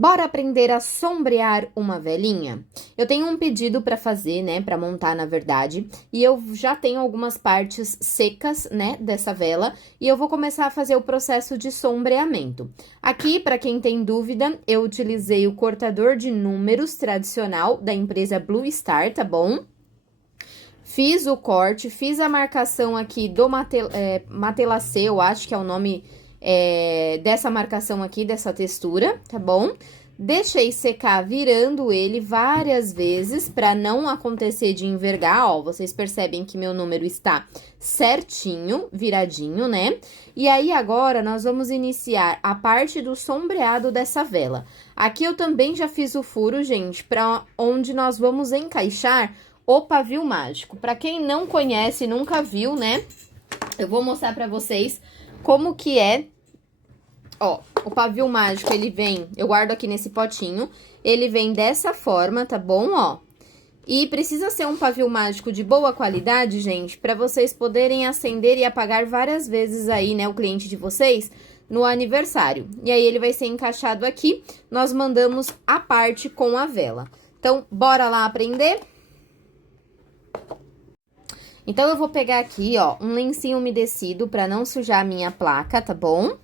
Bora aprender a sombrear uma velinha? Eu tenho um pedido para fazer, né, para montar, na verdade, e eu já tenho algumas partes secas, né, dessa vela, e eu vou começar a fazer o processo de sombreamento. Aqui, para quem tem dúvida, eu utilizei o cortador de números tradicional da empresa Blue Star, tá bom? Fiz o corte, fiz a marcação aqui do Matelacê, eu acho que é o nome dessa marcação aqui, dessa textura, tá bom? Deixei secar virando ele várias vezes para não acontecer de envergar, ó. Vocês percebem que meu número está certinho, viradinho, né? E aí, agora, nós vamos iniciar a parte do sombreado dessa vela. Aqui eu também já fiz o furo, gente, para onde nós vamos encaixar o pavio mágico. Para quem não conhece, nunca viu, né? Eu vou mostrar para vocês como que é. Ó, o pavio mágico, ele vem, eu guardo aqui nesse potinho, ele vem dessa forma, tá bom, ó? E precisa ser um pavio mágico de boa qualidade, gente, para vocês poderem acender e apagar várias vezes aí, né, o cliente de vocês no aniversário. E aí, ele vai ser encaixado aqui, nós mandamos a parte com a vela. Então, bora lá aprender? Então, eu vou pegar aqui, ó, um lencinho umedecido para não sujar a minha placa, tá bom?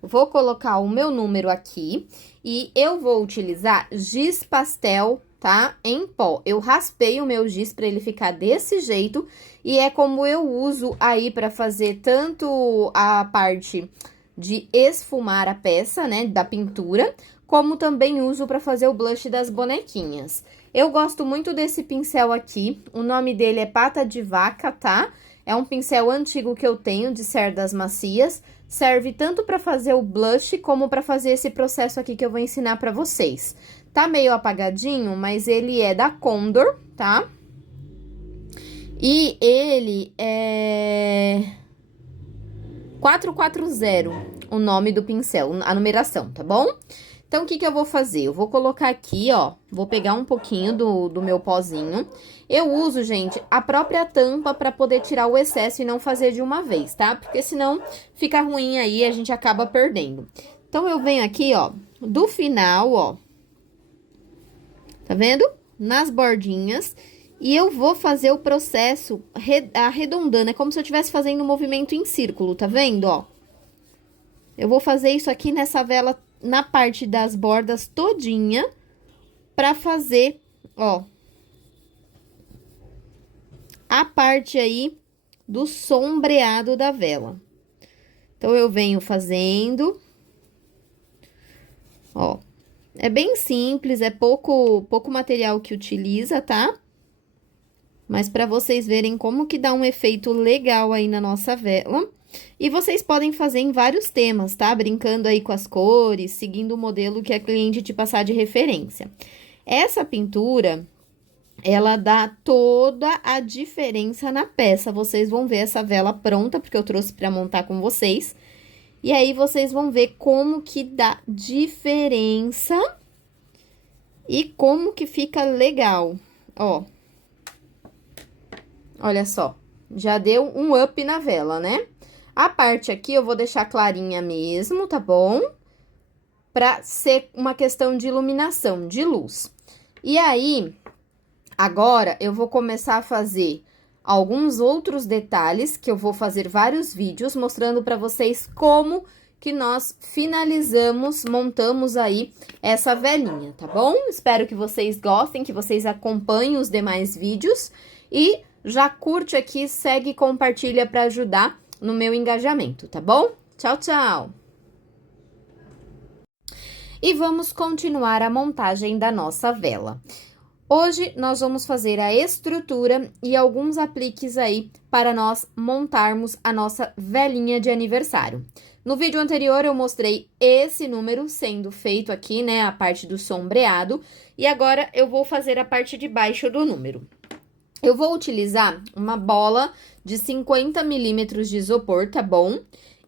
Vou colocar o meu número aqui e eu vou utilizar giz pastel, tá? Em pó. Eu raspei o meu giz para ele ficar desse jeito e é como eu uso aí para fazer tanto a parte de esfumar a peça, né, da pintura, como também uso para fazer o blush das bonequinhas. Eu gosto muito desse pincel aqui, o nome dele é Pata de Vaca, tá? É um pincel antigo que eu tenho, de cerdas macias. Serve tanto para fazer o blush, como para fazer esse processo aqui que eu vou ensinar para vocês. Tá meio apagadinho, mas ele é da Condor, tá? E ele é 440, o nome do pincel, a numeração, tá bom? Então, o que que eu vou fazer? Eu vou colocar aqui, ó, vou pegar um pouquinho do meu pozinho. Eu uso, gente, a própria tampa para poder tirar o excesso e não fazer de uma vez, tá? Porque senão fica ruim aí e a gente acaba perdendo. Então, eu venho aqui, ó, do final, ó, tá vendo? Nas bordinhas. E eu vou fazer o processo arredondando, é como se eu estivesse fazendo um movimento em círculo, tá vendo, ó? Eu vou fazer isso aqui nessa vela, na parte das bordas todinha, pra fazer, ó, a parte aí do sombreado da vela. Então, eu venho fazendo, ó, é bem simples, é pouco material que utiliza, tá? Mas pra vocês verem como que dá um efeito legal aí na nossa vela. E vocês podem fazer em vários temas, tá? Brincando aí com as cores, seguindo o modelo que a cliente te passar de referência. Essa pintura, ela dá toda a diferença na peça. Vocês vão ver essa vela pronta, porque eu trouxe pra montar com vocês. E aí, vocês vão ver como que dá diferença e como que fica legal. Ó, olha só, já deu um up na vela, né? A parte aqui eu vou deixar clarinha mesmo, tá bom? Pra ser uma questão de iluminação, de luz. E aí, agora eu vou começar a fazer alguns outros detalhes, que eu vou fazer vários vídeos mostrando pra vocês como que nós finalizamos, montamos aí essa velinha, tá bom? Espero que vocês gostem, que vocês acompanhem os demais vídeos e já curte aqui, segue e compartilha pra ajudar no meu engajamento, tá bom? Tchau, tchau! E vamos continuar a montagem da nossa vela. Hoje, nós vamos fazer a estrutura e alguns apliques aí para nós montarmos a nossa velinha de aniversário. No vídeo anterior, eu mostrei esse número sendo feito aqui, né, a parte do sombreado, e agora eu vou fazer a parte de baixo do número. Eu vou utilizar uma bola de 50 milímetros de isopor, tá bom?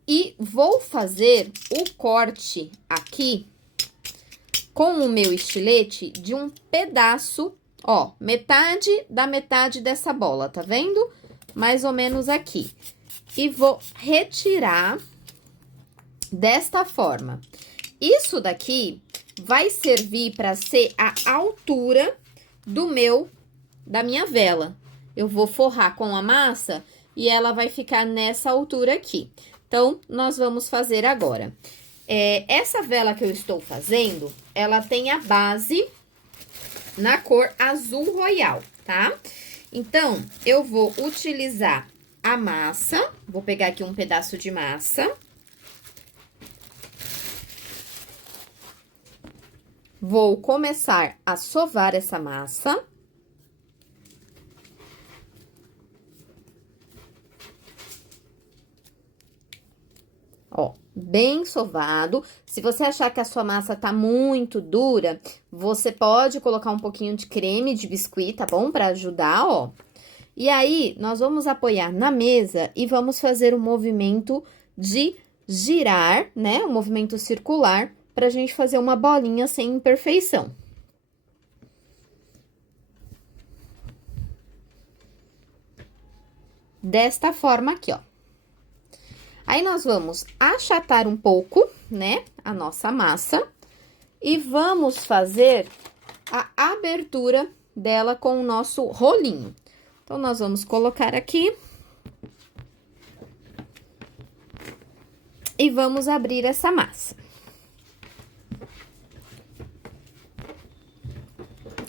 E vou fazer o corte aqui com o meu estilete de um pedaço, ó, metade da metade dessa bola, tá vendo? Mais ou menos aqui. E vou retirar desta forma. Isso daqui vai servir para ser a altura da minha vela. Eu vou forrar com a massa e ela vai ficar nessa altura aqui. Então, nós vamos fazer agora. Essa vela que eu estou fazendo, ela tem a base na cor azul royal, tá? Então, eu vou utilizar a massa, vou pegar aqui um pedaço de massa. Vou começar a sovar essa massa. Ó, bem sovado. Se você achar que a sua massa tá muito dura, você pode colocar um pouquinho de creme de biscuit, tá bom? Pra ajudar, ó. E aí, nós vamos apoiar na mesa e vamos fazer um movimento de girar, né? Um movimento circular, pra gente fazer uma bolinha sem imperfeição. Desta forma aqui, ó. Aí, nós vamos achatar um pouco, né, a nossa massa e vamos fazer a abertura dela com o nosso rolinho. Então, nós vamos colocar aqui e vamos abrir essa massa.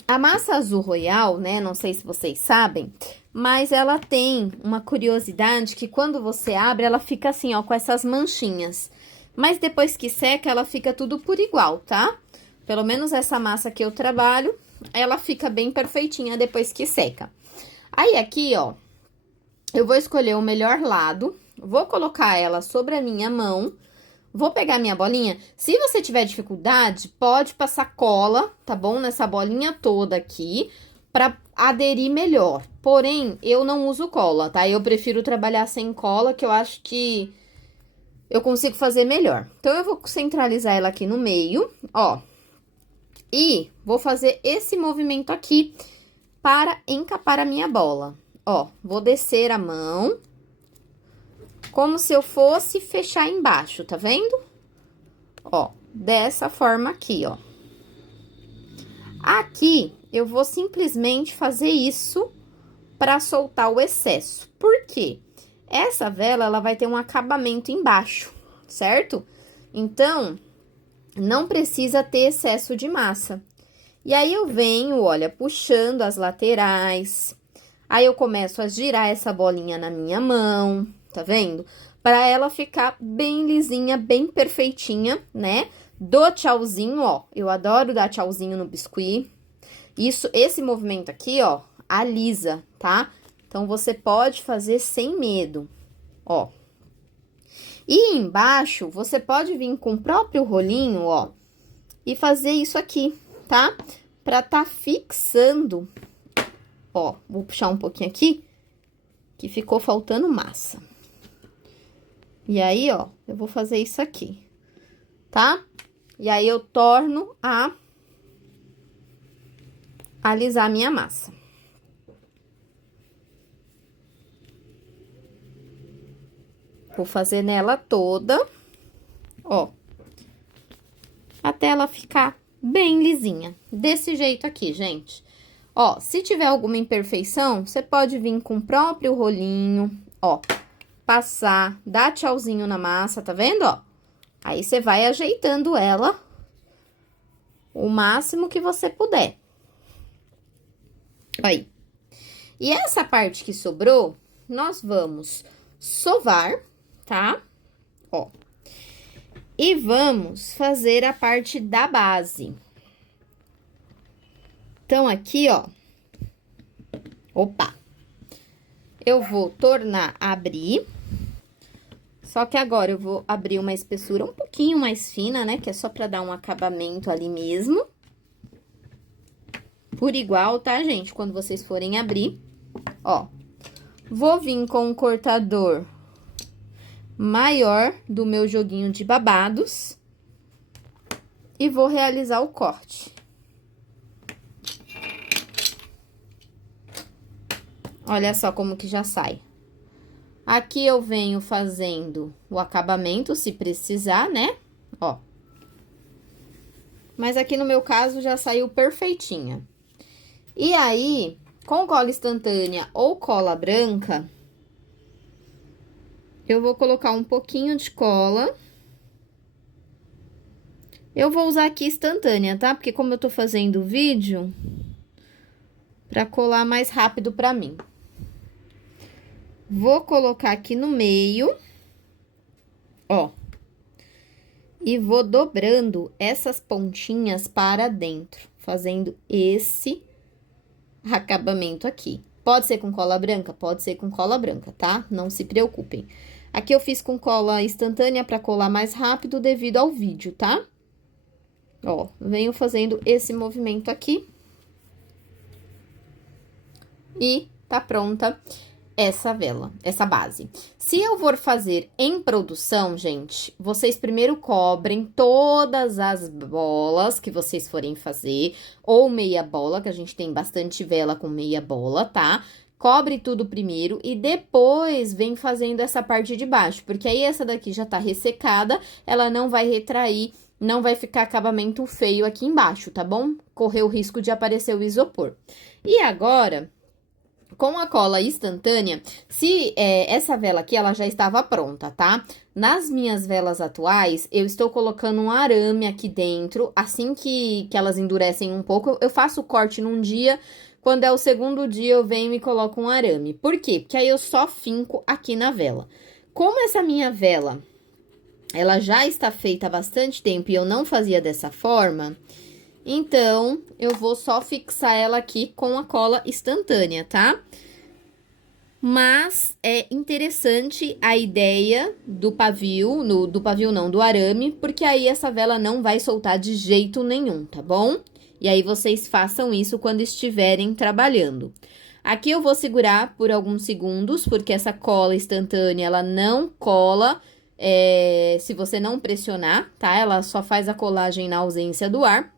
A massa azul royal, né, não sei se vocês sabem, mas ela tem uma curiosidade que quando você abre, ela fica assim, ó, com essas manchinhas. Mas depois que seca, ela fica tudo por igual, tá? Pelo menos essa massa que eu trabalho, ela fica bem perfeitinha depois que seca. Aí, aqui, ó, eu vou escolher o melhor lado, vou colocar ela sobre a minha mão. Vou pegar minha bolinha. Se você tiver dificuldade, pode passar cola, tá bom? Nessa bolinha toda aqui, pra aderir melhor. Porém, eu não uso cola, tá? Eu prefiro trabalhar sem cola, que eu acho que eu consigo fazer melhor. Então, eu vou centralizar ela aqui no meio, ó. E vou fazer esse movimento aqui para encapar a minha bola. Ó, vou descer a mão. Como se eu fosse fechar embaixo, tá vendo? Ó, dessa forma aqui, ó. Aqui, eu vou simplesmente fazer isso pra soltar o excesso. Por quê? Essa vela, ela vai ter um acabamento embaixo, certo? Então, não precisa ter excesso de massa. E aí, eu venho, olha, puxando as laterais. Aí, eu começo a girar essa bolinha na minha mão. Tá vendo? Para ela ficar bem lisinha, bem perfeitinha, né? Dou tchauzinho, ó. Eu adoro dar tchauzinho no biscuit. Esse movimento aqui, ó, alisa, tá? Então, você pode fazer sem medo, ó. E embaixo, você pode vir com o próprio rolinho, ó, e fazer isso aqui, tá? Pra tá fixando, ó. Vou puxar um pouquinho aqui, que ficou faltando massa. E aí, ó, eu vou fazer isso aqui, tá? E aí, eu torno a alisar a minha massa. Vou fazer nela toda, ó, até ela ficar bem lisinha. Desse jeito aqui, gente. Ó, se tiver alguma imperfeição, você pode vir com o próprio rolinho, ó. Passar, dar tchauzinho na massa, tá vendo, ó? Aí, você vai ajeitando ela o máximo que você puder. Aí. E essa parte que sobrou, nós vamos sovar, tá? Ó. E vamos fazer a parte da base. Então, aqui, ó. Opa! Eu vou tornar a abrir. Só que agora eu vou abrir uma espessura um pouquinho mais fina, né? Que é só pra dar um acabamento ali mesmo. Por igual, tá, gente? Quando vocês forem abrir, ó. Vou vir com um cortador maior do meu joguinho de babados. E vou realizar o corte. Olha só como que já sai. Aqui eu venho fazendo o acabamento, se precisar, né? Ó. mas aqui no meu caso já saiu perfeitinha. E aí, com cola instantânea ou cola branca, eu vou colocar um pouquinho de cola. Eu vou usar aqui instantânea, tá? Porque como eu tô fazendo vídeo, pra colar mais rápido pra mim. Vou colocar aqui no meio, ó. E vou dobrando essas pontinhas para dentro, fazendo esse acabamento aqui. Pode ser com cola branca? Pode ser com cola branca, tá? Não se preocupem. Aqui eu fiz com cola instantânea para colar mais rápido devido ao vídeo, tá? Ó, venho fazendo esse movimento aqui. E tá pronta essa vela, essa base. Se eu for fazer em produção, gente, vocês primeiro cobrem todas as bolas que vocês forem fazer, ou meia bola, que a gente tem bastante vela com meia bola, tá? Cobre tudo primeiro e depois vem fazendo essa parte de baixo, porque aí essa daqui já tá ressecada, ela não vai retrair, não vai ficar acabamento feio aqui embaixo, tá bom? Correr o risco de aparecer o isopor. E agora, com a cola instantânea, se essa vela aqui, ela já estava pronta, tá? Nas minhas velas atuais, eu estou colocando um arame aqui dentro, assim que elas endurecem um pouco, eu faço o corte num dia, quando é o segundo dia eu venho e coloco um arame. Por quê? Porque aí eu só finco aqui na vela. Como essa minha vela, ela já está feita há bastante tempo e eu não fazia dessa forma, então, eu vou só fixar ela aqui com a cola instantânea, tá? Mas é interessante a ideia do pavio, do pavio não, do arame, porque aí essa vela não vai soltar de jeito nenhum, tá bom? E aí, vocês façam isso quando estiverem trabalhando. Aqui eu vou segurar por alguns segundos, porque essa cola instantânea, ela não cola se você não pressionar, tá? Ela só faz a colagem na ausência do ar.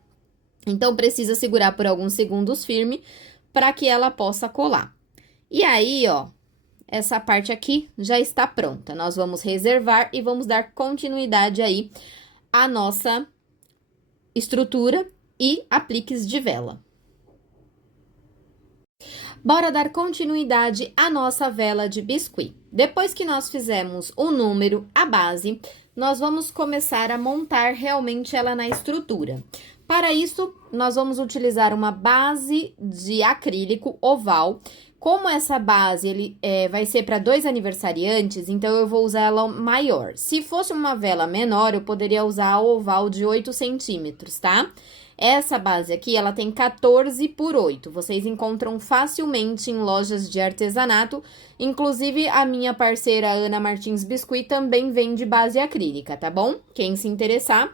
Então, precisa segurar por alguns segundos firme para que ela possa colar. E aí, ó, essa parte aqui já está pronta. Nós vamos reservar e vamos dar continuidade aí à nossa estrutura e apliques de vela. Bora dar continuidade à nossa vela de biscuit. Depois que nós fizemos o número, a base, nós vamos começar a montar realmente ela na estrutura. Para isso, nós vamos utilizar uma base de acrílico oval. Como essa base vai ser para 2 aniversariantes, então eu vou usar ela maior. Se fosse uma vela menor, eu poderia usar o oval de 8 centímetros, tá? Essa base aqui, ela tem 14 por 8. Vocês encontram facilmente em lojas de artesanato. Inclusive, a minha parceira Ana Martins Biscuit também vende base acrílica, tá bom? Quem se interessar,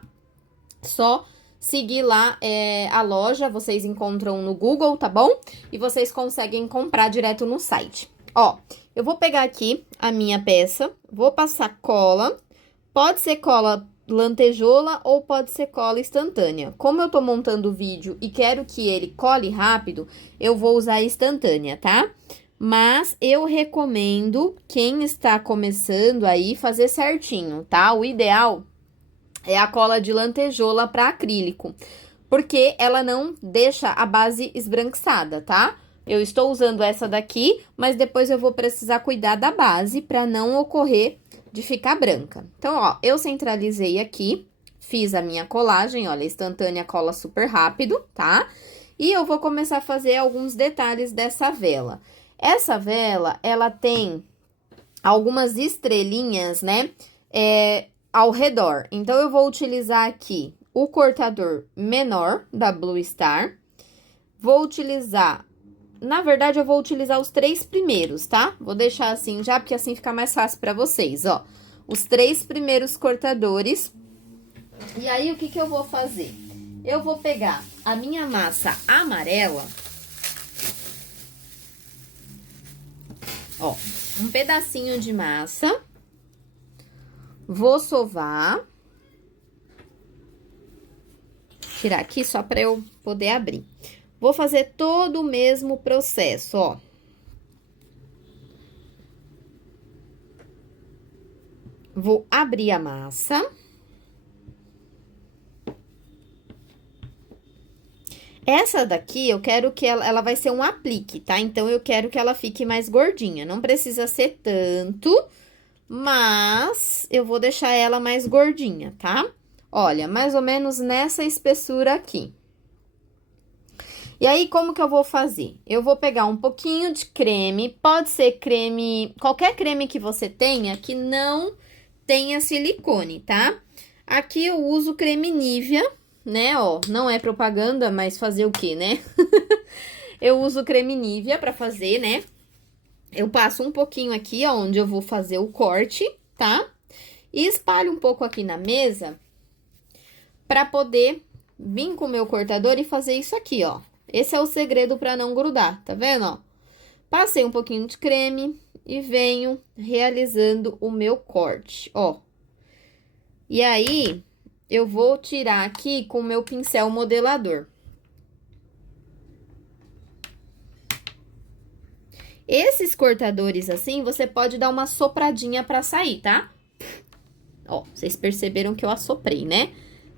só seguir lá a loja, vocês encontram no Google, tá bom? E vocês conseguem comprar direto no site. Ó, eu vou pegar aqui a minha peça, vou passar cola, pode ser cola lantejoula ou pode ser cola instantânea. Como eu tô montando o vídeo e quero que ele cole rápido, eu vou usar instantânea, tá? Mas eu recomendo quem está começando aí fazer certinho, tá? O ideal é a cola de lantejoula para acrílico, porque ela não deixa a base esbranquiçada, tá? Eu estou usando essa daqui, mas depois eu vou precisar cuidar da base para não ocorrer de ficar branca. Então, ó, eu centralizei aqui, fiz a minha colagem, olha, instantânea cola super rápido, tá? E eu vou começar a fazer alguns detalhes dessa vela. Essa vela, ela tem algumas estrelinhas, né, ao redor. Então, eu vou utilizar aqui o cortador menor da Blue Star. Vou utilizar, na verdade, eu vou utilizar os 3 primeiros, tá? Vou deixar assim já, porque assim fica mais fácil pra vocês, ó. Os 3 primeiros cortadores. E aí, o que que eu vou fazer? Eu vou pegar a minha massa amarela. Ó, um pedacinho de massa. Vou sovar. Tirar aqui só pra eu poder abrir. Vou fazer todo o mesmo processo, ó. Vou abrir a massa. Essa daqui, eu quero que ela vai ser um aplique, tá? Então, eu quero que ela fique mais gordinha. Não precisa ser tanto, mas eu vou deixar ela mais gordinha, tá? Olha, mais ou menos nessa espessura aqui. E aí, como que eu vou fazer? Eu vou pegar um pouquinho de creme, pode ser creme, qualquer creme que você tenha que não tenha silicone, tá? Aqui eu uso creme Nivea, né, ó, não é propaganda, mas fazer o quê, né? Eu uso creme Nivea pra fazer, né? Eu passo um pouquinho aqui, ó, onde eu vou fazer o corte, tá? E espalho um pouco aqui na mesa pra poder vir com o meu cortador e fazer isso aqui, ó. Esse é o segredo pra não grudar, tá vendo, ó? Passei um pouquinho de creme e venho realizando o meu corte, ó. E aí, eu vou tirar aqui com o meu pincel modelador. Esses cortadores assim, você pode dar uma sopradinha pra sair, tá? Ó, vocês perceberam que eu assoprei, né?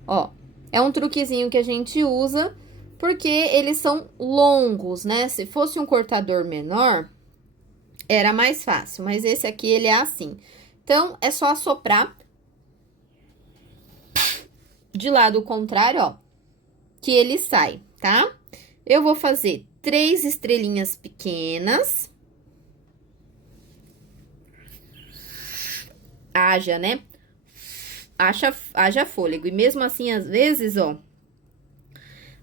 Ó, é um truquezinho que a gente usa porque eles são longos, né? Se fosse um cortador menor, era mais fácil, mas esse aqui, ele é assim. Então, é só assoprar de lado contrário, ó, que ele sai, tá? Eu vou fazer 3 estrelinhas pequenas. Haja, né? Haja fôlego. E mesmo assim, às vezes, ó,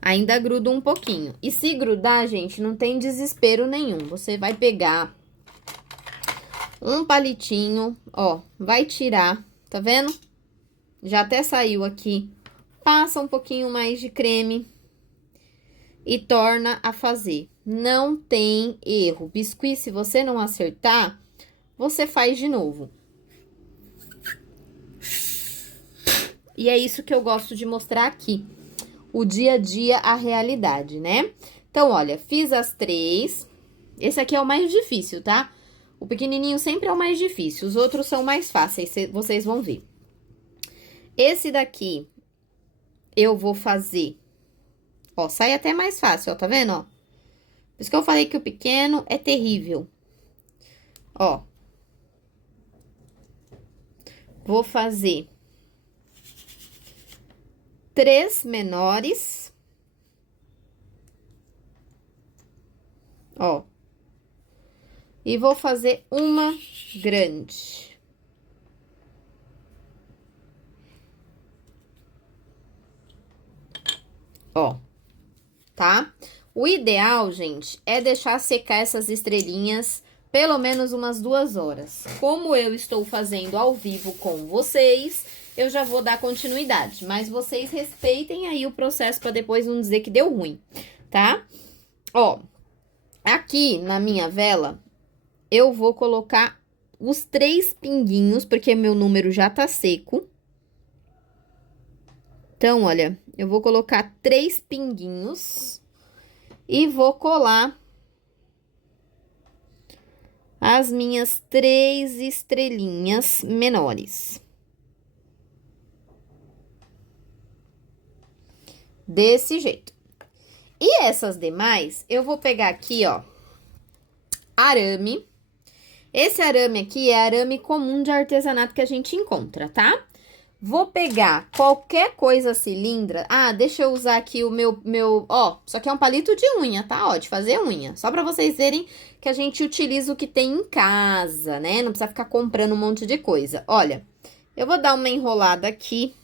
ainda gruda um pouquinho. E se grudar, gente, não tem desespero nenhum. Você vai pegar um palitinho, ó, vai tirar, tá vendo? Já até saiu aqui. Passa um pouquinho mais de creme e torna a fazer. Não tem erro. Biscuit, se você não acertar, você faz de novo. E é isso que eu gosto de mostrar aqui. O dia a dia, a realidade, né? Então, olha, fiz as 3. Esse aqui é o mais difícil, tá? O pequenininho sempre é o mais difícil. Os outros são mais fáceis, vocês vão ver. Esse daqui, eu vou fazer... Ó, sai até mais fácil, ó, tá vendo, ó? Por isso que eu falei que o pequeno é terrível. Ó. Vou fazer 3 menores. Ó. E vou fazer uma grande. Ó. Tá? O ideal, gente, é deixar secar essas estrelinhas pelo menos umas 2 horas. Como eu estou fazendo ao vivo com vocês, eu já vou dar continuidade. Mas vocês respeitem aí o processo para depois não dizer que deu ruim, tá? Ó, aqui na minha vela, eu vou colocar os 3 pinguinhos, porque meu número já tá seco. Então, olha, eu vou colocar 3 pinguinhos e vou colar as minhas 3 estrelinhas menores. Desse jeito. E essas demais, eu vou pegar aqui, ó, arame. Esse arame aqui é arame comum de artesanato que a gente encontra, tá? Vou pegar qualquer coisa cilindra. Ah, deixa eu usar aqui o ó, isso aqui é um palito de unha, tá? Ó, de fazer unha. Só pra vocês verem que a gente utiliza o que tem em casa, né? Não precisa ficar comprando um monte de coisa. Olha, eu vou dar uma enrolada aqui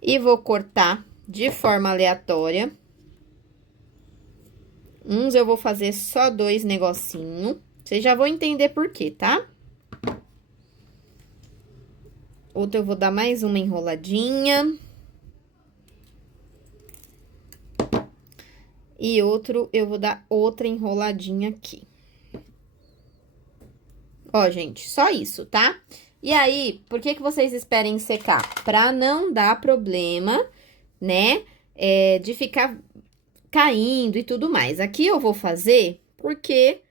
e vou cortar de forma aleatória. Uns eu vou fazer só 2 negocinhos. Vocês já vão entender por quê, tá? Outro eu vou dar mais uma enroladinha. E outro eu vou dar outra enroladinha aqui. Ó, gente, só isso, tá? E aí, por que que vocês esperem secar? Pra não dar problema, né? De ficar caindo e tudo mais. Aqui eu vou fazer porque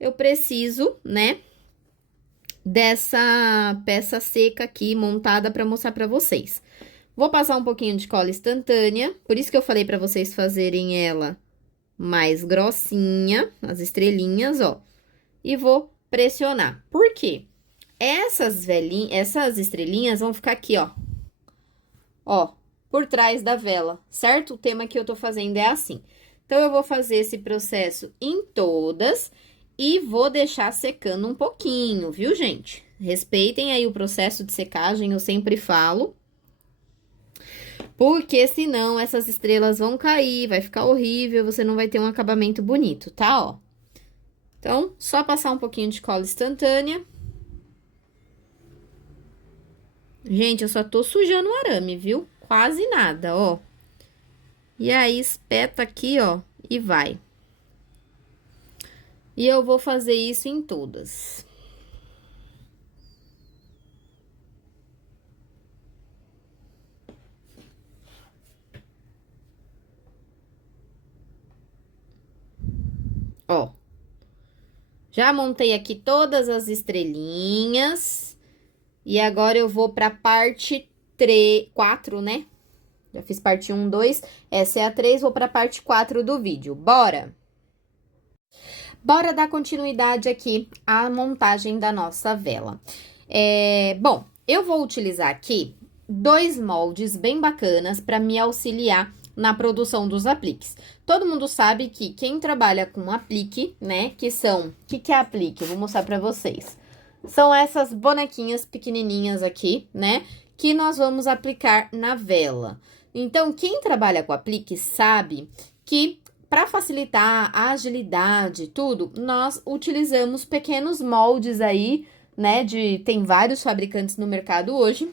eu preciso, né? Dessa peça seca aqui montada pra mostrar pra vocês. Vou passar um pouquinho de cola instantânea, por isso que eu falei pra vocês fazerem ela mais grossinha, as estrelinhas, ó. E vou pressionar. Por quê? Essas estrelinhas vão ficar aqui, ó, por trás da vela, certo? O tema que eu tô fazendo é assim. Então, eu vou fazer esse processo em todas e vou deixar secando um pouquinho, viu, gente? Respeitem aí o processo de secagem, eu sempre falo. Porque senão essas estrelas vão cair, vai ficar horrível, você não vai ter um acabamento bonito, tá, ó? Então, só passar um pouquinho de cola instantânea. Gente, eu só tô sujando o arame, viu? Quase nada, ó. E aí, espeta aqui, ó, e vai. E eu vou fazer isso em todas. Ó. Já montei aqui todas as estrelinhas. E agora eu vou pra parte 4, né? Já fiz parte 1, 2, essa é a 3, vou pra parte 4 do vídeo. Bora! Bora dar continuidade aqui à montagem da nossa vela. Bom, eu vou utilizar aqui 2 moldes bem bacanas para me auxiliar na produção dos apliques. Todo mundo sabe que quem trabalha com aplique, né, o que é aplique? Eu vou mostrar para vocês. São essas bonequinhas pequenininhas aqui, né, que nós vamos aplicar na vela. Então, quem trabalha com aplique sabe que para facilitar a agilidade, tudo, nós utilizamos pequenos moldes aí, né, tem vários fabricantes no mercado hoje,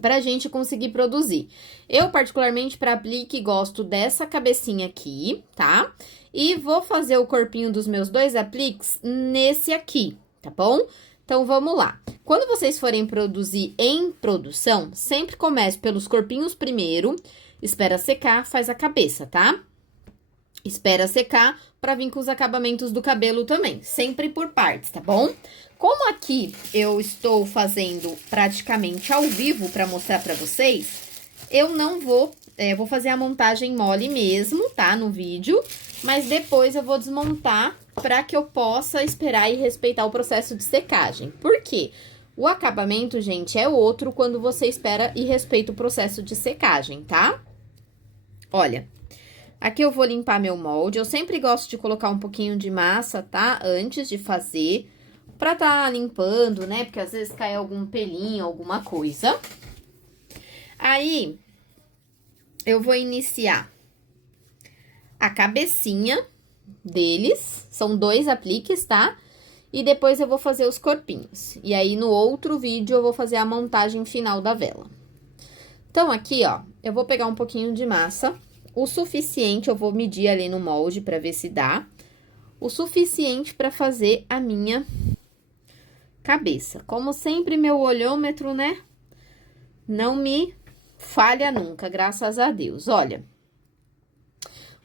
pra gente conseguir produzir. Eu, particularmente, para aplique, gosto dessa cabecinha aqui, tá? E vou fazer o corpinho dos meus 2 apliques nesse aqui, tá bom? Então, vamos lá. Quando vocês forem produzir em produção, sempre comece pelos corpinhos primeiro, espera secar, faz a cabeça, tá? Espera secar para vir com os acabamentos do cabelo também, sempre por partes, tá bom? Como aqui eu estou fazendo praticamente ao vivo para mostrar para vocês, eu não vou, vou fazer a montagem mole mesmo, tá? No vídeo, mas depois eu vou desmontar para que eu possa esperar e respeitar o processo de secagem. Por quê? O acabamento, gente, é outro quando você espera e respeita o processo de secagem, tá? Olha, aqui eu vou limpar meu molde. Eu sempre gosto de colocar um pouquinho de massa, tá? Antes de fazer, pra tá limpando, né? Porque às vezes cai algum pelinho, alguma coisa. Aí, eu vou iniciar a cabecinha deles. São 2 apliques, tá? E depois eu vou fazer os corpinhos. E aí, no outro vídeo, eu vou fazer a montagem final da vela. Então, aqui, ó, eu vou pegar um pouquinho de massa. O suficiente, eu vou medir ali no molde pra ver se dá. O suficiente pra fazer a minha cabeça. Como sempre, meu olhômetro, né, não me falha nunca, graças a Deus. Olha,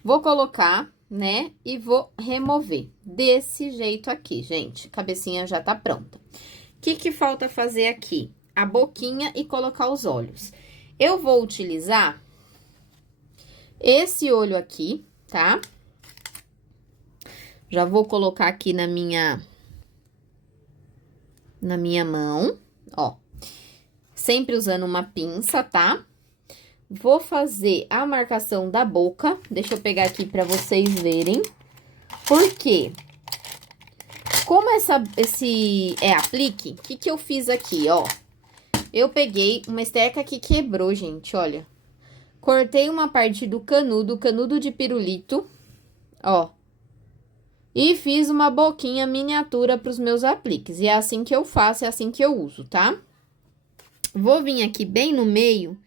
vou colocar, né, e vou remover desse jeito aqui, gente. A cabecinha já tá pronta. O que falta fazer aqui? A boquinha e colocar os olhos. Eu vou utilizar esse olho aqui, tá? Já vou colocar aqui na minha mão, ó. Sempre usando uma pinça, tá? Vou fazer a marcação da boca. Deixa eu pegar aqui pra vocês verem. Por quê? Como esse é aplique, o que eu fiz aqui, ó? Eu peguei uma esteca que quebrou, gente, olha. Cortei uma parte do canudo de pirulito, ó. E fiz uma boquinha miniatura para os meus apliques. E é assim que eu faço, é assim que eu uso, tá? Vou vir aqui bem no meio.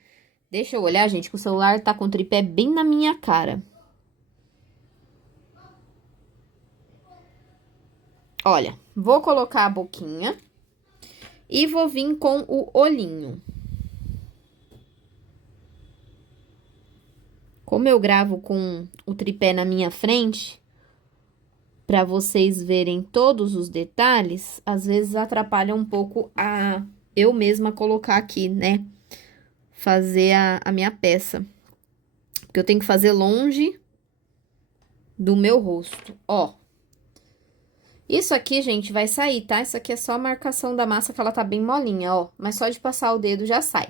Deixa eu olhar, gente, que o celular tá com o tripé bem na minha cara. Olha, vou colocar a boquinha. E vou vir com o olhinho. Como eu gravo com o tripé na minha frente, para vocês verem todos os detalhes, às vezes atrapalha um pouco eu mesma colocar aqui, né? fazer a minha peça. Porque eu tenho que fazer longe do meu rosto, ó. Isso aqui, gente, vai sair, tá? Isso aqui é só a marcação da massa, que ela tá bem molinha, ó. Mas só de passar o dedo já sai.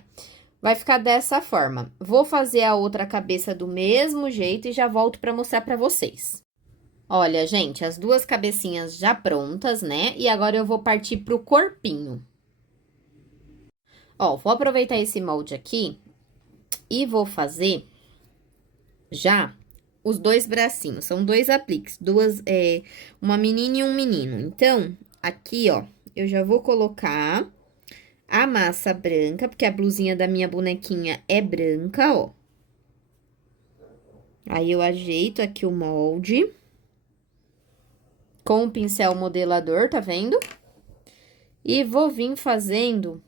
Vai ficar dessa forma. Vou fazer a outra cabeça do mesmo jeito e já volto pra mostrar pra vocês. Olha, gente, as duas cabecinhas já prontas, né? E agora eu vou partir pro corpinho. Ó, vou aproveitar esse molde aqui e vou fazer já os dois bracinhos. São dois apliques, uma menina e um menino. Então, aqui, ó, eu já vou colocar a massa branca, porque a blusinha da minha bonequinha é branca, ó. Aí, eu ajeito aqui o molde com o pincel modelador, tá vendo? E vou vir fazendo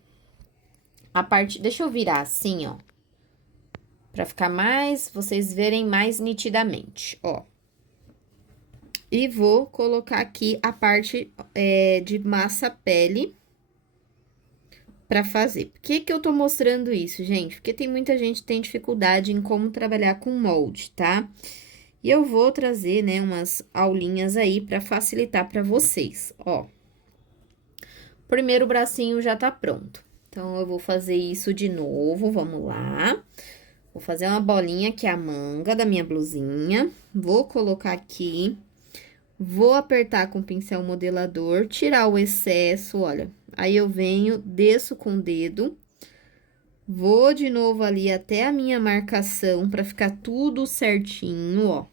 a parte... Deixa eu virar assim, ó. Pra ficar mais... Vocês verem mais nitidamente, ó. E vou colocar aqui a parte de massa pele pra fazer. Por que que eu tô mostrando isso, gente? Porque tem muita gente que tem dificuldade em como trabalhar com molde, tá? E eu vou trazer, né, umas aulinhas aí pra facilitar pra vocês, ó. O primeiro bracinho já tá pronto. Então, eu vou fazer isso de novo, vamos lá. Vou fazer uma bolinha que é a manga da minha blusinha. Vou colocar aqui. Vou apertar com o pincel modelador, tirar o excesso, olha. Aí, eu venho, desço com o dedo. Vou de novo ali até a minha marcação pra ficar tudo certinho, ó.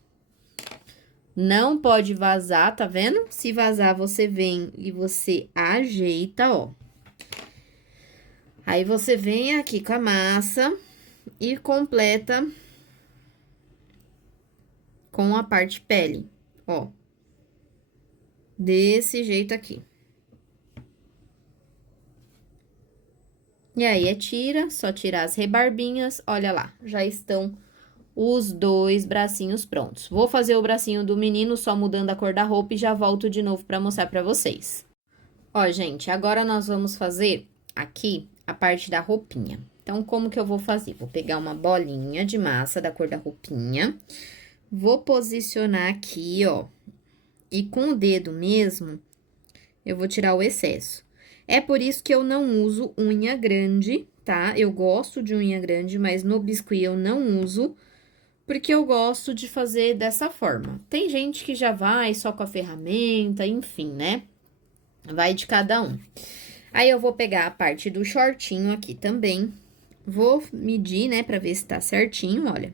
Não pode vazar, tá vendo? Se vazar, você vem e você ajeita, ó. Aí, você vem aqui com a massa e completa com a parte pele, ó. Desse jeito aqui. E aí, só tirar as rebarbinhas, olha lá, já estão os dois bracinhos prontos. Vou fazer o bracinho do menino só mudando a cor da roupa e já volto de novo pra mostrar pra vocês. Ó, gente, agora nós vamos fazer aqui a parte da roupinha. Então, como que eu vou fazer? Vou pegar uma bolinha de massa da cor da roupinha, vou posicionar aqui, ó, e com o dedo mesmo, eu vou tirar o excesso. É por isso que eu não uso unha grande, tá? Eu gosto de unha grande, mas no biscuit eu não uso, porque eu gosto de fazer dessa forma. Tem gente que já vai só com a ferramenta, enfim, né? Vai de cada um. Aí, eu vou pegar a parte do shortinho aqui também. Vou medir, né, pra ver se tá certinho, olha.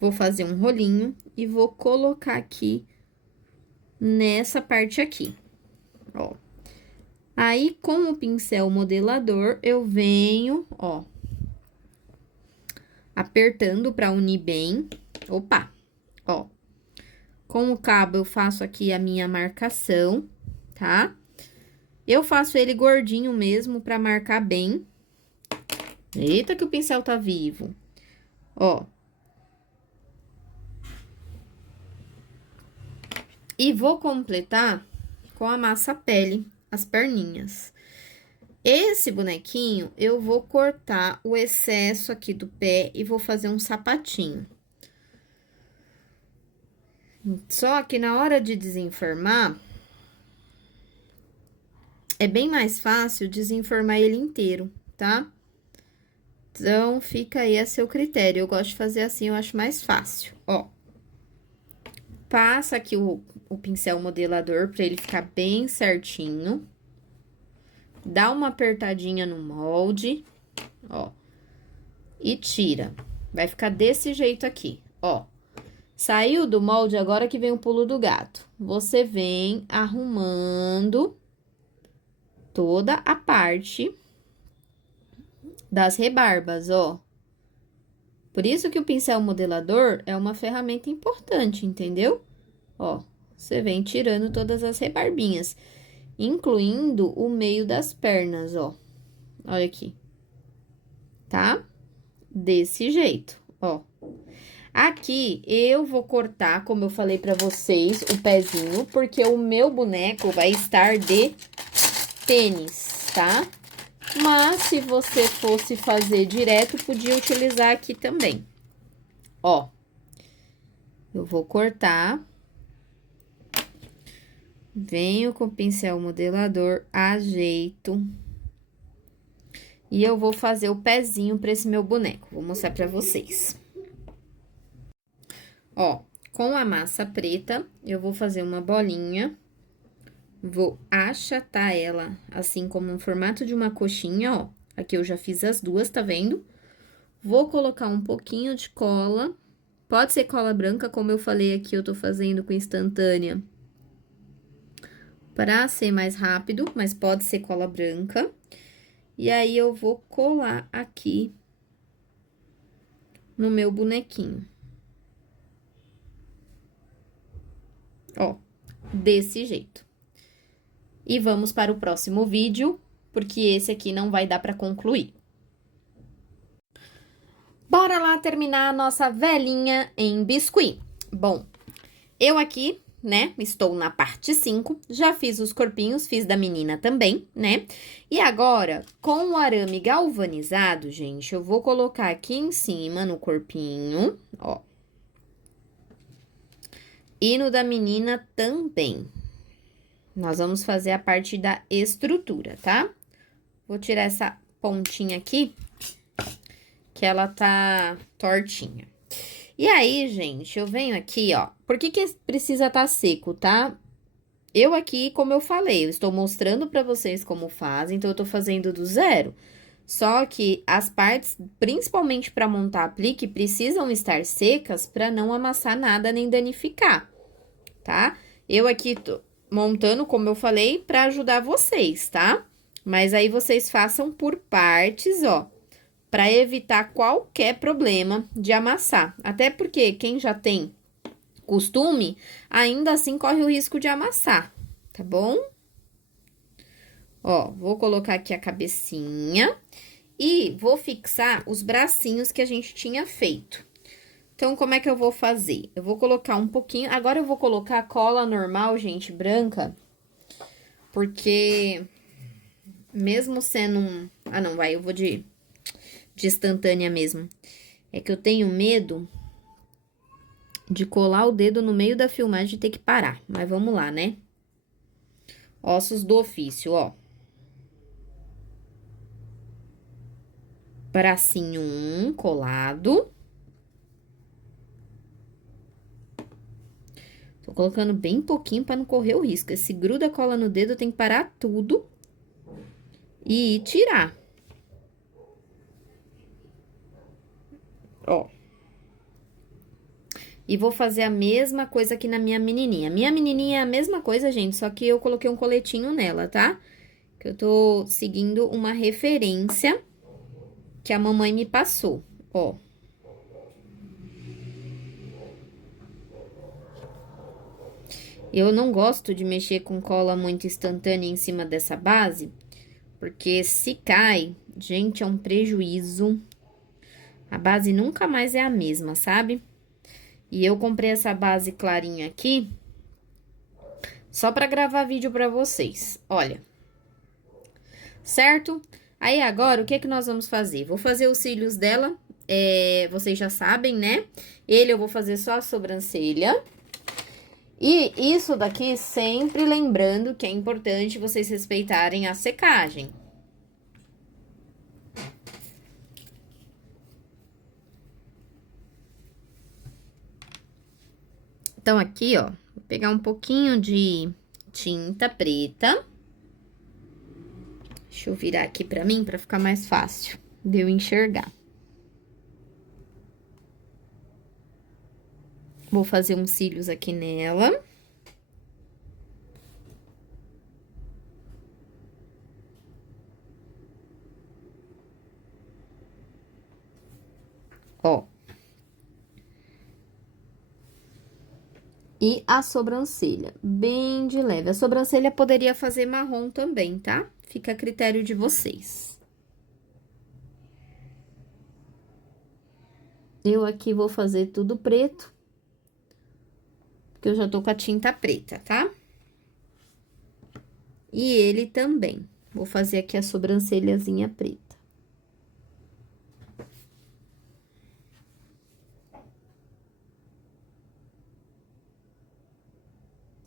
Vou fazer um rolinho e vou colocar aqui nessa parte aqui, ó. Aí, com o pincel modelador, eu venho, ó, apertando pra unir bem. Opa, ó. Com o cabo, eu faço aqui a minha marcação, tá? Eu faço ele gordinho mesmo pra marcar bem. Eita, que o pincel tá vivo. Ó. E vou completar com a massa pele as perninhas. Esse bonequinho, eu vou cortar o excesso aqui do pé e vou fazer um sapatinho. Só que na hora de desenformar, é bem mais fácil desenformar ele inteiro, tá? Então, fica aí a seu critério. Eu gosto de fazer assim, eu acho mais fácil, ó. Passa aqui o pincel modelador pra ele ficar bem certinho. Dá uma apertadinha no molde, ó. E tira. Vai ficar desse jeito aqui, ó. Saiu do molde, agora que vem o pulo do gato. Você vem arrumando toda a parte das rebarbas, ó. Por isso que o pincel modelador é uma ferramenta importante, entendeu? Ó, você vem tirando todas as rebarbinhas, incluindo o meio das pernas, ó. Olha aqui. Tá? Desse jeito, ó. Aqui, eu vou cortar, como eu falei pra vocês, o pezinho, porque o meu boneco vai estar de tênis, tá? Mas, se você fosse fazer direto, podia utilizar aqui também. Ó, eu vou cortar. Venho com o pincel modelador, ajeito. E eu vou fazer o pezinho pra esse meu boneco. Vou mostrar pra vocês. Ó, com a massa preta, eu vou fazer uma bolinha. Vou achatar ela, assim como no formato de uma coxinha, ó. Aqui eu já fiz as duas, tá vendo? Vou colocar um pouquinho de cola. Pode ser cola branca, como eu falei aqui, eu tô fazendo com instantânea. Pra ser mais rápido, mas pode ser cola branca. E aí, eu vou colar aqui no meu bonequinho. Ó, desse jeito. E vamos para o próximo vídeo, porque esse aqui não vai dar para concluir. Bora lá terminar a nossa velhinha em biscuit. Bom, eu aqui, né, estou na parte 5, já fiz os corpinhos, fiz da menina também, né? E agora, com o arame galvanizado, gente, eu vou colocar aqui em cima no corpinho, ó. E no da menina também. Nós vamos fazer a parte da estrutura, tá? Vou tirar essa pontinha aqui, que ela tá tortinha. E aí, gente, eu venho aqui, ó. Por que precisa tá seco, tá? Eu aqui, como eu falei, eu estou mostrando pra vocês como fazem, então eu tô fazendo do zero. Só que as partes, principalmente pra montar aplique, precisam estar secas pra não amassar nada nem danificar, tá? Eu aqui tô montando, como eu falei, pra ajudar vocês, tá? Mas aí vocês façam por partes, ó, pra evitar qualquer problema de amassar. Até porque quem já tem costume, ainda assim corre o risco de amassar, tá bom? Ó, vou colocar aqui a cabecinha e vou fixar os bracinhos que a gente tinha feito. Então, como é que eu vou fazer? Eu vou colocar um pouquinho... Agora, eu vou colocar cola normal, gente, branca. Porque, mesmo sendo um... Ah, não, vai, eu vou de instantânea mesmo. É que eu tenho medo de colar o dedo no meio da filmagem e ter que parar. Mas vamos lá, né? Ossos do ofício, ó. Bracinho 1 colado. Tô colocando bem pouquinho pra não correr o risco. Se gruda a cola no dedo, tem que parar tudo e tirar. Ó. E vou fazer a mesma coisa aqui na minha menininha. Minha menininha é a mesma coisa, gente, só que eu coloquei um coletinho nela, tá? Que eu tô seguindo uma referência que a mamãe me passou, ó. Eu não gosto de mexer com cola muito instantânea em cima dessa base, porque se cai, gente, é um prejuízo. A base nunca mais é a mesma, sabe? E eu comprei essa base clarinha aqui, só pra gravar vídeo pra vocês, olha. Certo? Aí, agora, o que que nós vamos fazer? Vou fazer os cílios dela, vocês já sabem, né? Eu vou fazer só a sobrancelha. E isso daqui, sempre lembrando que é importante vocês respeitarem a secagem. Então, aqui, ó, vou pegar um pouquinho de tinta preta. Deixa eu virar aqui pra mim, pra ficar mais fácil de eu enxergar. Vou fazer uns cílios aqui nela. Ó. E a sobrancelha, bem de leve. A sobrancelha poderia fazer marrom também, tá? Fica a critério de vocês. Eu aqui vou fazer tudo preto, porque eu já tô com a tinta preta, tá? E ele também. Vou fazer aqui a sobrancelhazinha preta.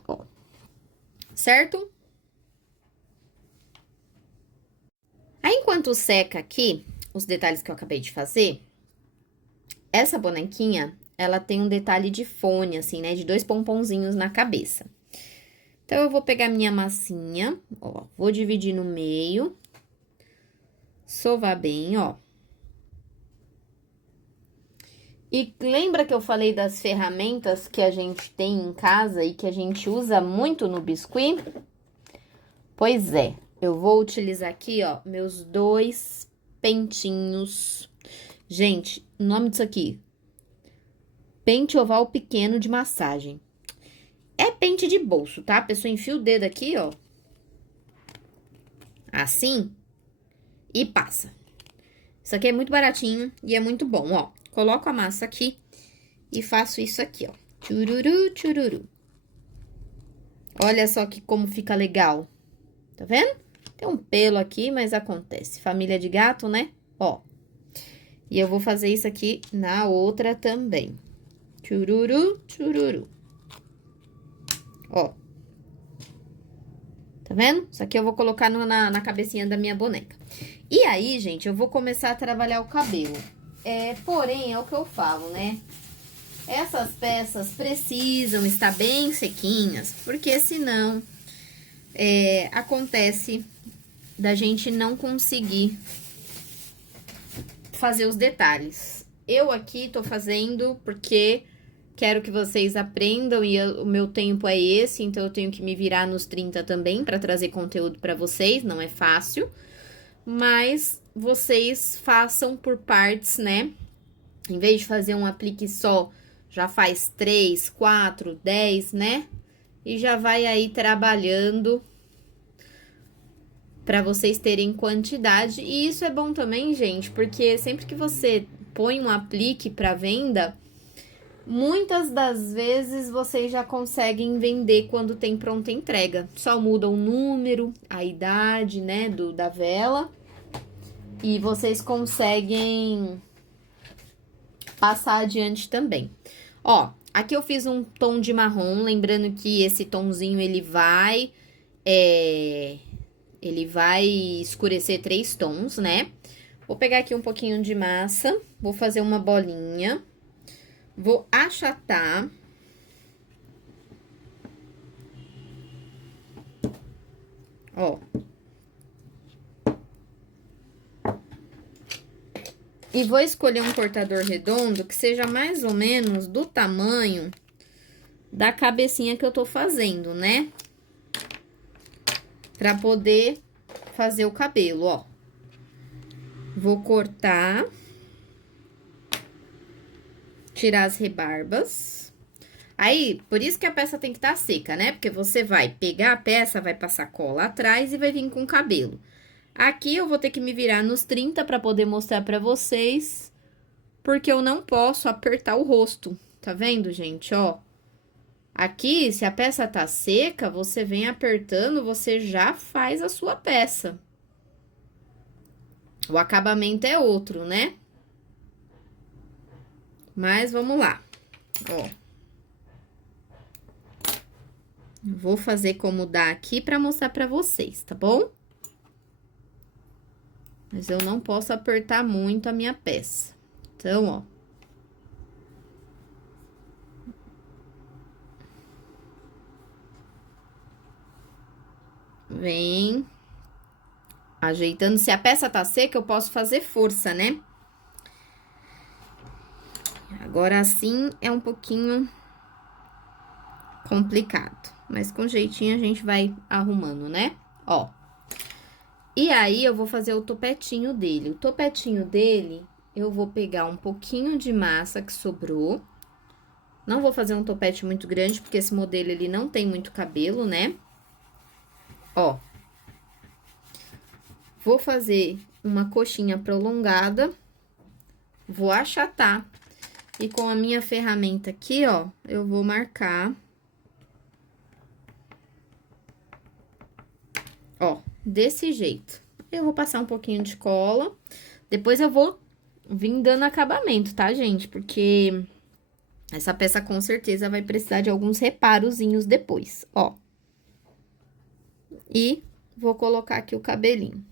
Ó. Certo? Aí, enquanto seca aqui, os detalhes que eu acabei de fazer, essa bonequinha, ela tem um detalhe de fone, assim, né? De 2 pomponzinhos na cabeça. Então, eu vou pegar minha massinha, ó, vou dividir no meio, sovar bem, ó. E lembra que eu falei das ferramentas que a gente tem em casa e que a gente usa muito no biscuit? Pois é, eu vou utilizar aqui, ó, meus 2 pentinhos. Gente, o nome disso aqui, pente oval pequeno de massagem. É pente de bolso, tá? A pessoa enfia o dedo aqui, ó. Assim. E passa. Isso aqui é muito baratinho e é muito bom, ó. Coloco a massa aqui e faço isso aqui, ó. Tchururu, tchururu. Olha só que como fica legal. Tá vendo? Tem um pelo aqui, mas acontece. Família de gato, né? Ó. E eu vou fazer isso aqui na outra também. Tchururu, tchururu. Ó. Tá vendo? Isso aqui eu vou colocar na cabecinha da minha boneca. E aí, gente, eu vou começar a trabalhar o cabelo. Porém, é o que eu falo, né? Essas peças precisam estar bem sequinhas, porque senão acontece da gente não conseguir fazer os detalhes. Eu aqui tô fazendo porque quero que vocês aprendam e o meu tempo é esse, então eu tenho que me virar nos 30 também para trazer conteúdo para vocês, não é fácil, mas vocês façam por partes, né? Em vez de fazer um aplique só, já faz 3, 4, 10, né? E já vai aí trabalhando para vocês terem quantidade. E isso é bom também, gente, porque sempre que você põe um aplique para venda, muitas das vezes vocês já conseguem vender quando tem pronta entrega. Só muda o número, a idade, né, da vela. E vocês conseguem passar adiante também. Ó, aqui eu fiz um tom de marrom, lembrando que esse tomzinho ele vai escurecer 3 tons, né? Vou pegar aqui um pouquinho de massa, vou fazer uma bolinha, vou achatar. Ó. E vou escolher um cortador redondo que seja mais ou menos do tamanho da cabecinha que eu tô fazendo, né? Pra poder fazer o cabelo, ó. Vou cortar, tirar as rebarbas. Aí, por isso que a peça tem que estar seca, né? Porque você vai pegar a peça, vai passar cola atrás e vai vir com o cabelo. Aqui eu vou ter que me virar nos 30 para poder mostrar para vocês, porque eu não posso apertar o rosto. Tá vendo, gente, ó? Aqui, se a peça tá seca, você vem apertando, você já faz a sua peça. O acabamento é outro, né? Mas vamos lá. Ó. Vou fazer como dá aqui para mostrar para vocês, tá bom? Mas eu não posso apertar muito a minha peça. Então, ó. Vem ajeitando. Se a peça tá seca, eu posso fazer força, né? Agora, assim, é um pouquinho complicado. Mas com jeitinho a gente vai arrumando, né? Ó. E aí, eu vou fazer o topetinho dele. O topetinho dele, eu vou pegar um pouquinho de massa que sobrou. Não vou fazer um topete muito grande, porque esse modelo, ele não tem muito cabelo, né? Ó. Vou fazer uma coxinha prolongada. Vou achatar. E com a minha ferramenta aqui, ó, eu vou marcar. Ó. desse jeito. Eu vou passar um pouquinho de cola, depois eu vou vir dando acabamento, tá, gente? Porque essa peça com certeza vai precisar de alguns reparozinhos depois, ó. E vou colocar aqui o cabelinho.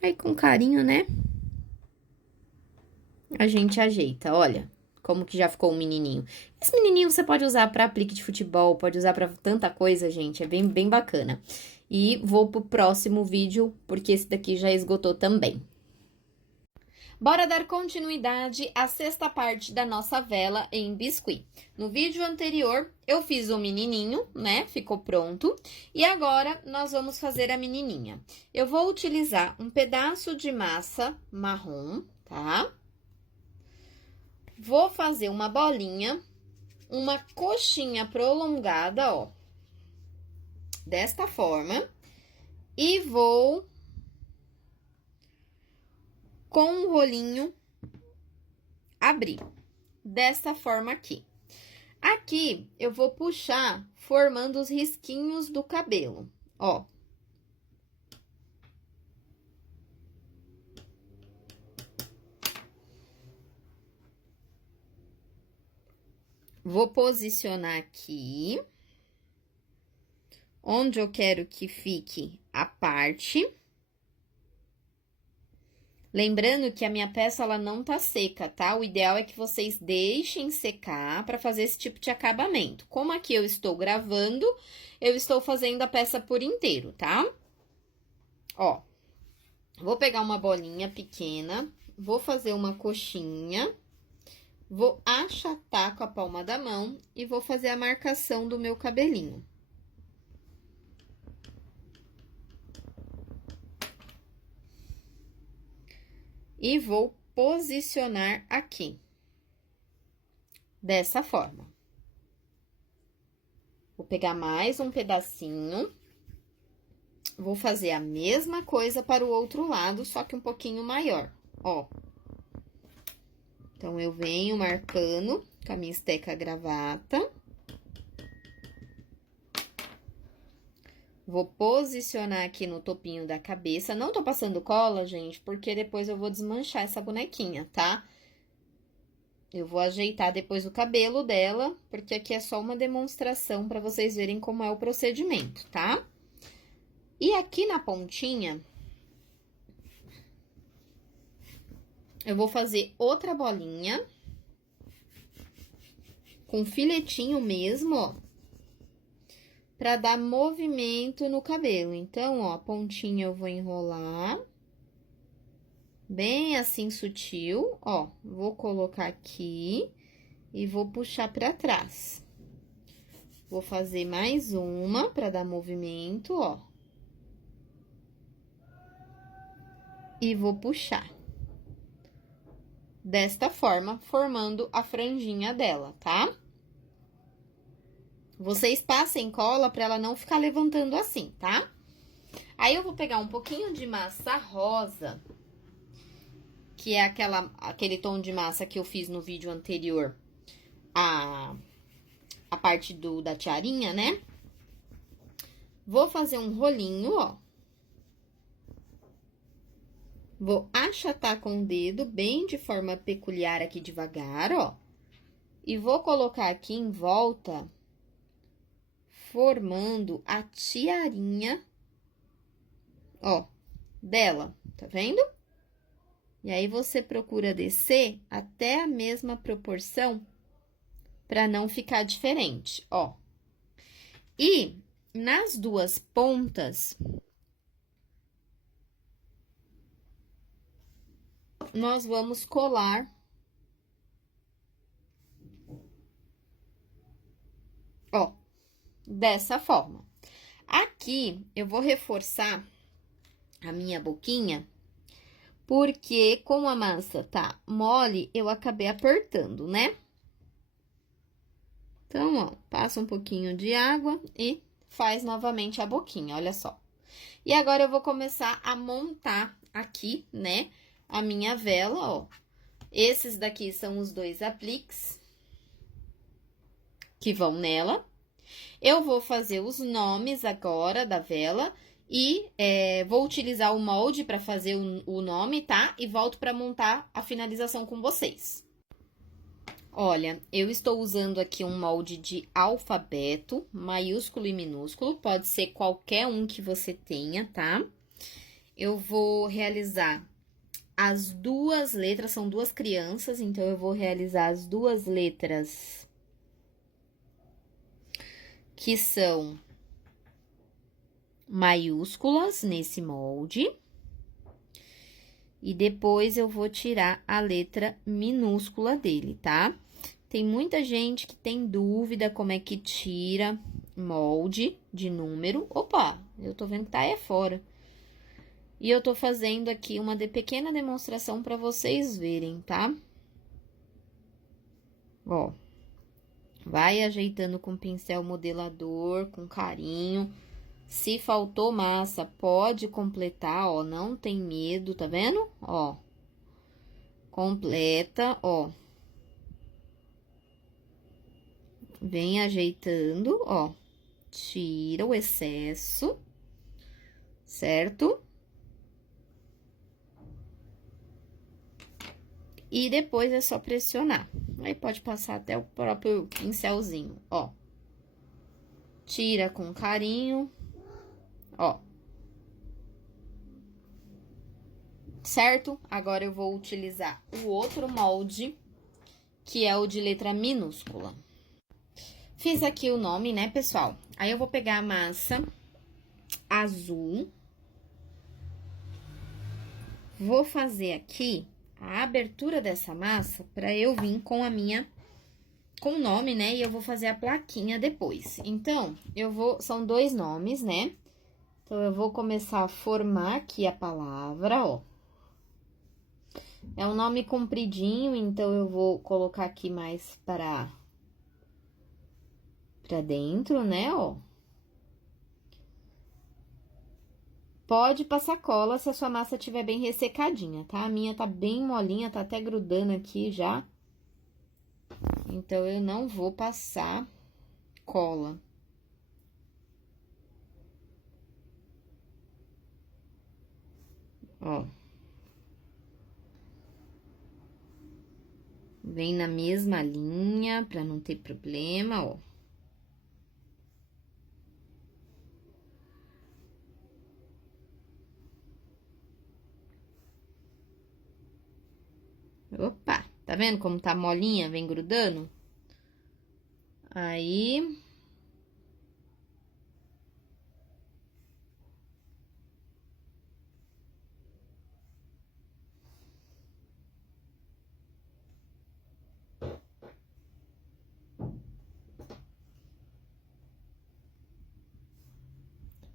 Aí, com carinho, né? A gente ajeita, olha. Como que já ficou o menininho. Esse menininho você pode usar para aplique de futebol, pode usar para tanta coisa, gente. É bem bacana. E vou pro próximo vídeo, porque esse daqui já esgotou também. Bora dar continuidade à sexta parte da nossa vela em biscuit. No vídeo anterior, eu fiz o menininho, né? Ficou pronto. E agora, nós vamos fazer a menininha. Eu vou utilizar um pedaço de massa marrom, tá? Vou fazer uma bolinha, uma coxinha prolongada, ó. Desta forma. E vou com um rolinho abrir dessa forma aqui. Aqui eu vou puxar formando os risquinhos do cabelo, ó. Vou posicionar aqui onde eu quero que fique a parte. Lembrando que a minha peça, ela não tá seca, tá? O ideal é que vocês deixem secar para fazer esse tipo de acabamento. Como aqui eu estou gravando, eu estou fazendo a peça por inteiro, tá? Ó, vou pegar uma bolinha pequena, vou fazer uma coxinha, vou achatar com a palma da mão e vou fazer a marcação do meu cabelinho. E vou posicionar aqui, dessa forma. Vou pegar mais um pedacinho, vou fazer a mesma coisa para o outro lado, só que um pouquinho maior, ó. Então, eu venho marcando com a minha esteca gravata. Vou posicionar aqui no topinho da cabeça. Não tô passando cola, gente, porque depois eu vou desmanchar essa bonequinha, tá? Eu vou ajeitar depois o cabelo dela, porque aqui é só uma demonstração pra vocês verem como é o procedimento, tá? E aqui na pontinha, eu vou fazer outra bolinha com filetinho mesmo, ó. Pra dar movimento no cabelo. Então, ó, a pontinha eu vou enrolar. Bem assim, sutil, ó. Vou colocar aqui e vou puxar pra trás. Vou fazer mais uma pra dar movimento, ó. E vou puxar. Desta forma, formando a franjinha dela, tá? Vocês passem cola pra ela não ficar levantando assim, tá? Aí, eu vou pegar um pouquinho de massa rosa, que é aquele tom de massa que eu fiz no vídeo anterior, a parte da tiarinha, né? Vou fazer um rolinho, ó. Vou achatar com o dedo, bem de forma peculiar aqui devagar, ó. E vou colocar aqui em volta, formando a tiarinha, ó, dela, tá vendo? E aí, você procura descer até a mesma proporção pra não ficar diferente, ó. E nas duas pontas, nós vamos colar ó, dessa forma. Aqui, eu vou reforçar a minha boquinha, porque como a massa tá mole, eu acabei apertando, né? Então, ó, passa um pouquinho de água e faz novamente a boquinha, olha só. E agora, eu vou começar a montar aqui, né, a minha vela, ó. Esses daqui são os 2 apliques que vão nela, Eu vou fazer os nomes agora da vela e vou utilizar o molde para fazer o nome, tá? E volto para montar a finalização com vocês. Olha, eu estou usando aqui um molde de alfabeto, maiúsculo e minúsculo, pode ser qualquer um que você tenha, tá? Eu vou realizar as duas letras, são duas crianças, então eu vou realizar as duas letras que são maiúsculas nesse molde. E depois eu vou tirar a letra minúscula dele, tá? Tem muita gente que tem dúvida como é que tira molde de número. Opa, eu tô vendo que tá aí fora. E eu tô fazendo aqui uma pequena demonstração pra vocês verem, tá? Ó, vai ajeitando com pincel modelador, com carinho. Se faltou massa, pode completar, ó, não tem medo, tá vendo? Ó, completa, ó. Vem ajeitando, ó, tira o excesso, certo? E depois é só pressionar. Aí pode passar até o próprio pincelzinho, ó. Tira com carinho, ó. Certo? Agora eu vou utilizar o outro molde, que é o de letra minúscula. Fiz aqui o nome, né, pessoal? Aí eu vou pegar a massa azul. Vou fazer aqui a abertura dessa massa para eu vir com com o nome, né? E eu vou fazer a plaquinha depois. Então, são dois nomes, né? Então, eu vou começar a formar aqui a palavra, ó. É um nome compridinho, então eu vou colocar aqui mais para dentro, né, ó. Pode passar cola se a sua massa estiver bem ressecadinha, tá? A minha tá bem molinha, tá até grudando aqui já. Então, eu não vou passar cola. Ó. Vem na mesma linha, pra não ter problema, ó. Opa, tá vendo como tá molinha, vem grudando? Aí...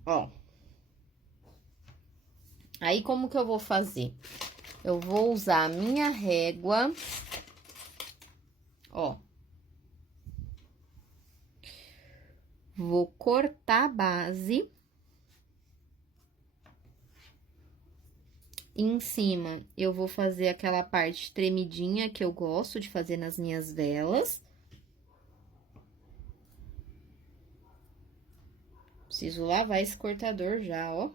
Ó. Aí, como que eu vou fazer? Eu vou usar a minha régua, ó. Vou cortar a base. Em cima, eu vou fazer aquela parte tremidinha que eu gosto de fazer nas minhas velas. Preciso lavar esse cortador já, ó.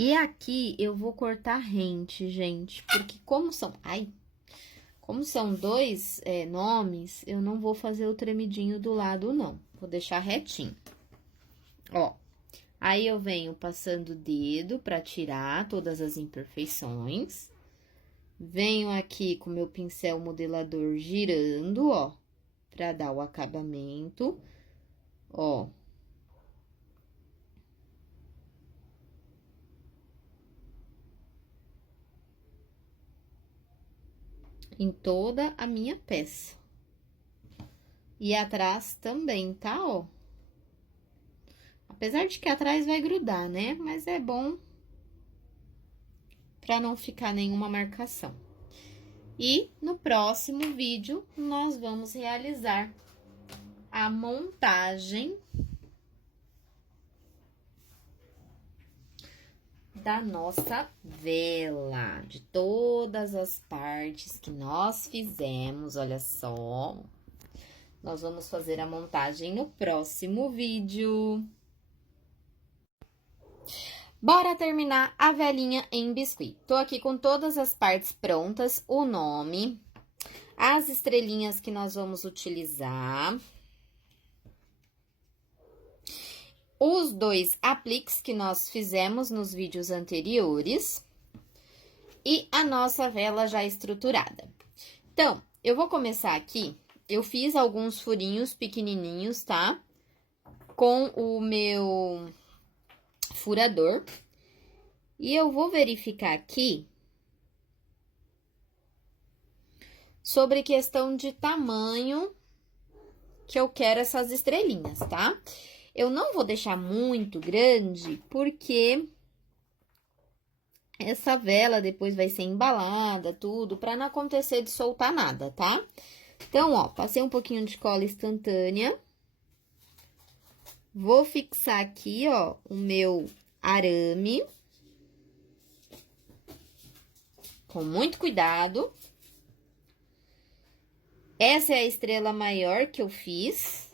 E aqui, eu vou cortar rente, gente, porque como são... Ai! Como são dois nomes, eu não vou fazer o tremidinho do lado, não. Vou deixar retinho. Ó, aí eu venho passando o dedo pra tirar todas as imperfeições. Venho aqui com meu pincel modelador girando, ó, pra dar o acabamento, ó. Em toda a minha peça. E atrás também, tá, ó. Apesar de que atrás vai grudar, né? Mas é bom pra não ficar nenhuma marcação. E no próximo vídeo, nós vamos realizar a montagem da nossa vela, de todas as partes que nós fizemos, olha só. Nós vamos fazer a montagem no próximo vídeo. Bora terminar a velinha em biscuit. Tô aqui com todas as partes prontas, o nome, as estrelinhas que nós vamos utilizar, os 2 apliques que nós fizemos nos vídeos anteriores e a nossa vela já estruturada. Então, eu vou começar aqui, eu fiz alguns furinhos pequenininhos, tá? Com o meu furador. E eu vou verificar aqui sobre questão de tamanho que eu quero essas estrelinhas, tá? Eu não vou deixar muito grande, porque essa vela depois vai ser embalada, tudo, pra não acontecer de soltar nada, tá? Então, ó, passei um pouquinho de cola instantânea. Vou fixar aqui, ó, o meu arame. Com muito cuidado. Essa é a estrela maior que eu fiz.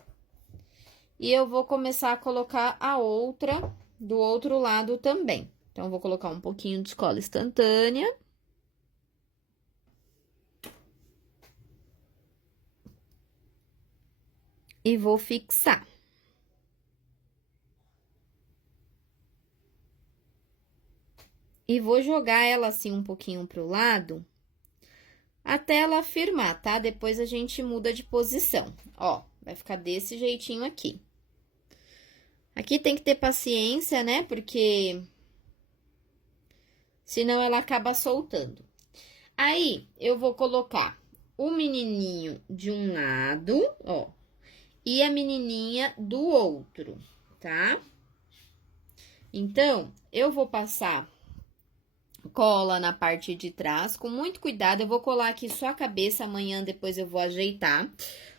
E eu vou começar a colocar a outra do outro lado também. Então, vou colocar um pouquinho de cola instantânea. E vou fixar. E vou jogar ela assim um pouquinho pro lado, até ela firmar, tá? Depois a gente muda de posição. Ó, vai ficar desse jeitinho aqui. Aqui tem que ter paciência, né? Porque senão ela acaba soltando. Aí, eu vou colocar o menininho de um lado, ó, e a menininha do outro, tá? Então, eu vou passar cola na parte de trás, com muito cuidado. Eu vou colar aqui só a cabeça, amanhã depois eu vou ajeitar.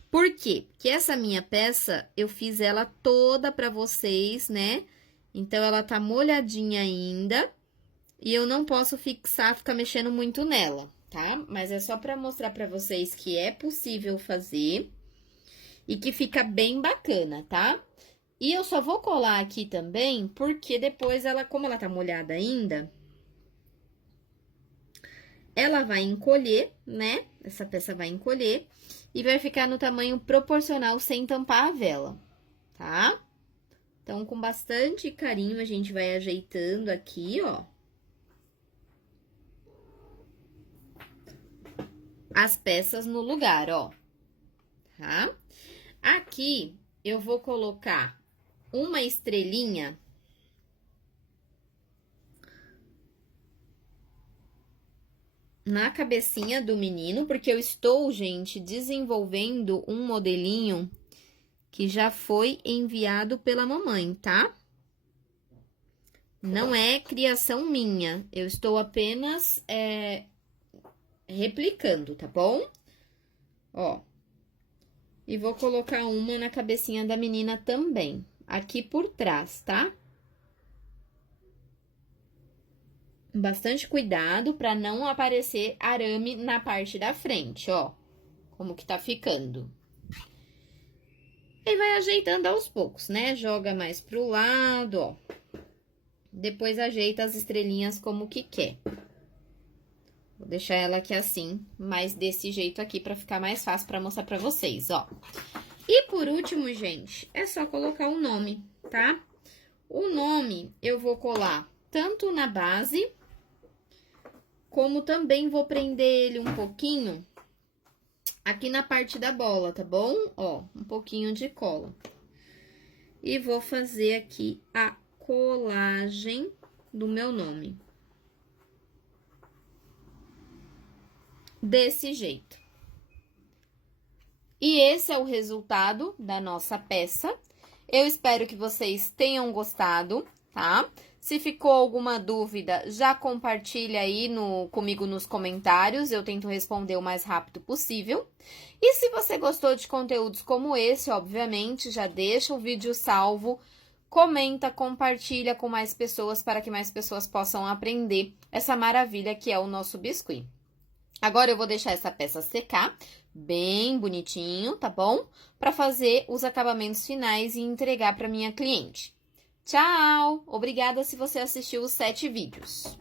Por quê? Porque essa minha peça, eu fiz ela toda pra vocês, né? Então, ela tá molhadinha ainda. E eu não posso fixar, ficar mexendo muito nela, tá? Mas é só pra mostrar pra vocês que é possível fazer. E que fica bem bacana, tá? E eu só vou colar aqui também, porque depois ela, como ela tá molhada ainda, ela vai encolher, né? Essa peça vai encolher e vai ficar no tamanho proporcional sem tampar a vela, tá? Então, com bastante carinho, a gente vai ajeitando aqui, ó. As peças no lugar, ó, tá? Aqui, eu vou colocar uma estrelinha na cabecinha do menino, porque eu estou, gente, desenvolvendo um modelinho que já foi enviado pela mamãe, tá? Não é criação minha, eu estou apenas replicando, tá bom? Ó. E vou colocar uma na cabecinha da menina também, aqui por trás, tá? Bastante cuidado pra não aparecer arame na parte da frente, ó. Como que tá ficando. E vai ajeitando aos poucos, né? Joga mais pro lado, ó. Depois ajeita as estrelinhas como que quer. Vou deixar ela aqui assim, mas desse jeito aqui pra ficar mais fácil pra mostrar pra vocês, ó. E por último, gente, é só colocar o nome, tá? O nome eu vou colar tanto na base, como também vou prender ele um pouquinho aqui na parte da bola, tá bom? Ó, um pouquinho de cola. E vou fazer aqui a colagem do meu nome. Desse jeito. E esse é o resultado da nossa peça. Eu espero que vocês tenham gostado, tá? Se ficou alguma dúvida, já compartilha aí comigo nos comentários, eu tento responder o mais rápido possível. E se você gostou de conteúdos como esse, obviamente, já deixa o vídeo salvo comenta, compartilha com mais pessoas para que mais pessoas possam aprender essa maravilha que é o nosso biscuit. Agora eu vou deixar essa peça secar bem bonitinho, tá bom? Para fazer os acabamentos finais e entregar para minha cliente. Tchau! Obrigada se você assistiu os 7 vídeos.